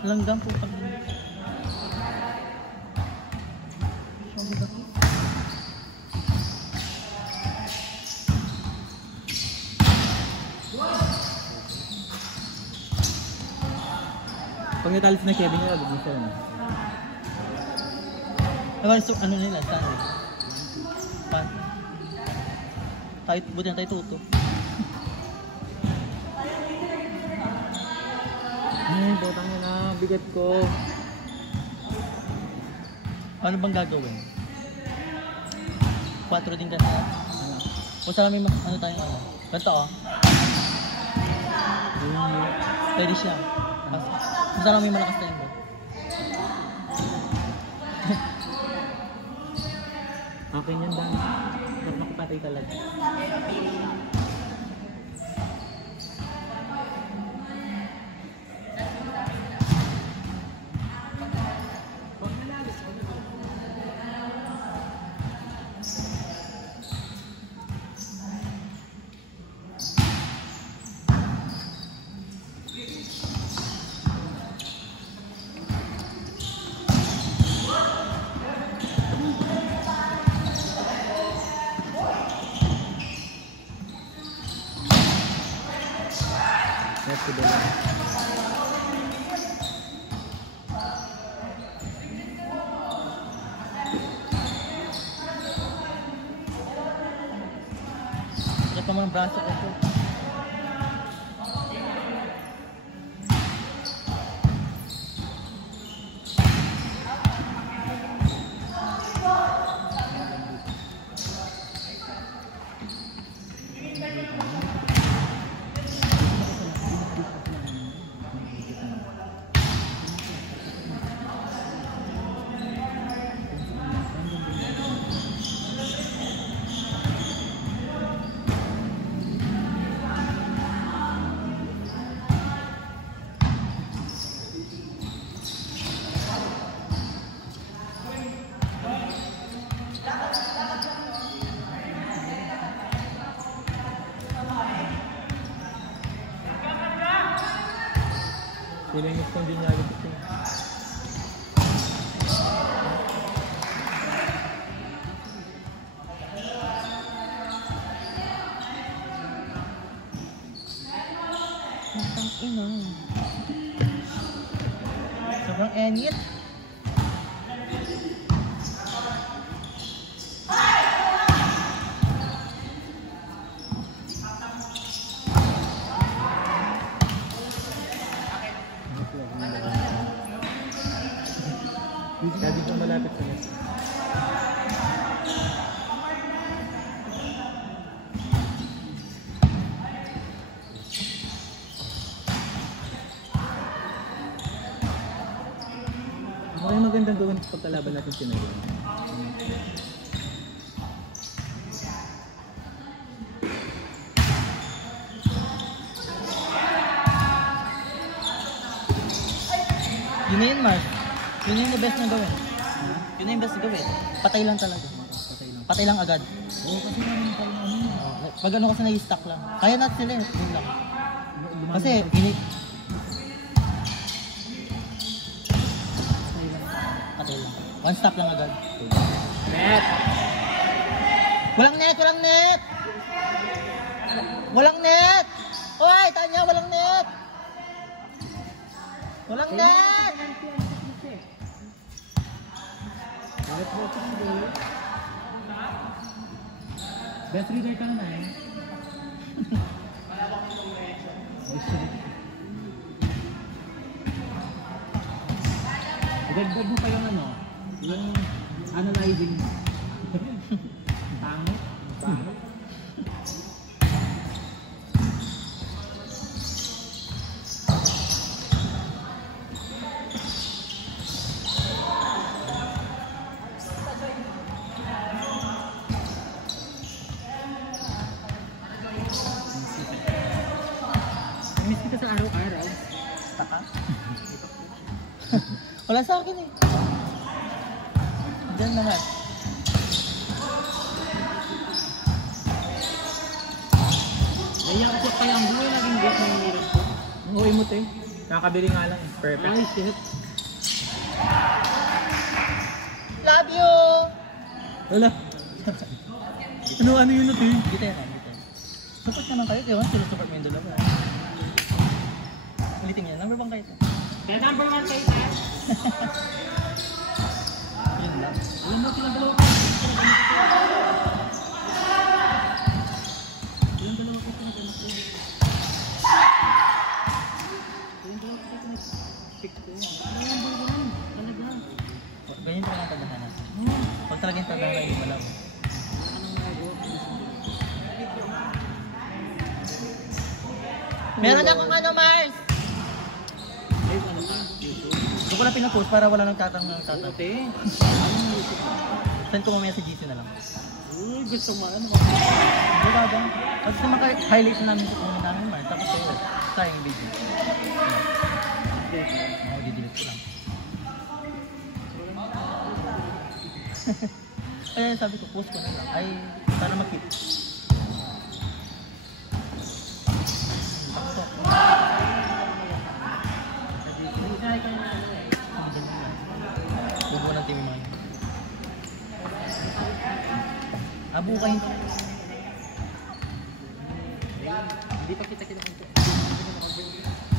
Langgang po kami. Pag natalis na Kevin nila, gusto siya na. Ano nila? Saan eh? Pan? Buti na tayo tuto. Botang nyo na, bigat ko. Ano bang gagawin? 4 din kasi. O sana may ano tayong ano? Ganito oh. Pwede siya. O sana may malakas tayong bot. Akin yan Dan. Pag makapatay talaga. Let's go down. Sakit naman ang braso ko. Feeling gusto hindi niya agad ito. Ang ina. Sobrang enit. Lagi kang malapit sa net. Ano yung magandang gawin sa pagkalaban natin si Nayon? Yun na yun, Mark. Yun na yung best na gawin. Yun na yung best na gawin. Patay lang talaga. Patay lang agad. Oo, kasi namin pa rin ano. Pag ano kasi na-stack lang. Kaya natin sila eh. Yun lang. Kasi, patay lang. One stop lang agad. Net! Walang net! Walang net! Walang net! Hoy! Tanya! Walang net! Walang net! Best reader ka naman eh. Dagdag mo pa yung ano, yung analyzing mo. Pangit. Pangit. Miss kita sa araw-araw. Taka. Wala sa akin eh. Diyan lahat. Kaya ako kaya ang buhay naging guest ng hirap ko. Ang uwi mo, te. Nakakabili nga lang. Perfect. Ay, shit. Love you! Wala. Ano yun natin? Gita yan, gita. Support naman kayo, kaya sila support mo yung dalawa. Ulitin niya, number bang kayo ito? Kaya number 1 kayo, te. Yun lang. Yun mo, silang dalawa ko. Silang dalawa ko. Pick ko. Number 1. Talaga. Ganyan pa lang ang tadahan natin. Pag talagang tadahan kayo, wala mo. Meron akong ano, Mars! Ay, ano ka? Hindi ko lang pinapost para wala nang tatanong. Ate. Send ko mamaya sa GC na lang. Uy, gusto mo ano? Wala ba? Kasi maka-highlight na namin sa namin, Mars. Tapos sa'yo, sayang yung video. Ako, didelete ko lang. Kaya sabi ko, post ko na lang. Ay, para mag-fit. Huwag mo ng team mga yun. Abo kayo. Hindi pa kita kung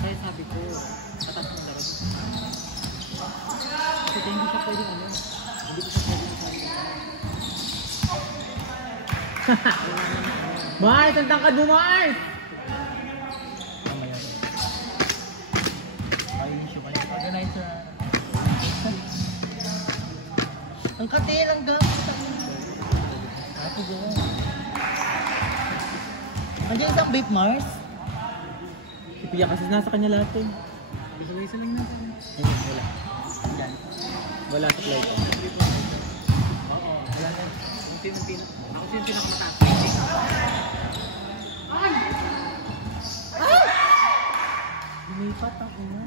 kaya sabi ko, tatas ng laro. Kasi hindi siya pwede ano. Hindi ko siya pwede sabi. Mars! Ang tangkad mo, Mars! Mamaya. Ay-issue kayo. Organizer. Ang katil, ang gamit. Ako gawin. Nandiyan isang vape, Mars? Si Pia kasi nasa kanya lahat eh. Isa lang natin. Wala. Yan. Wala sa flight. Oo. Wala na. Ako sino pinakamataas. Ay! Lumipat ang una.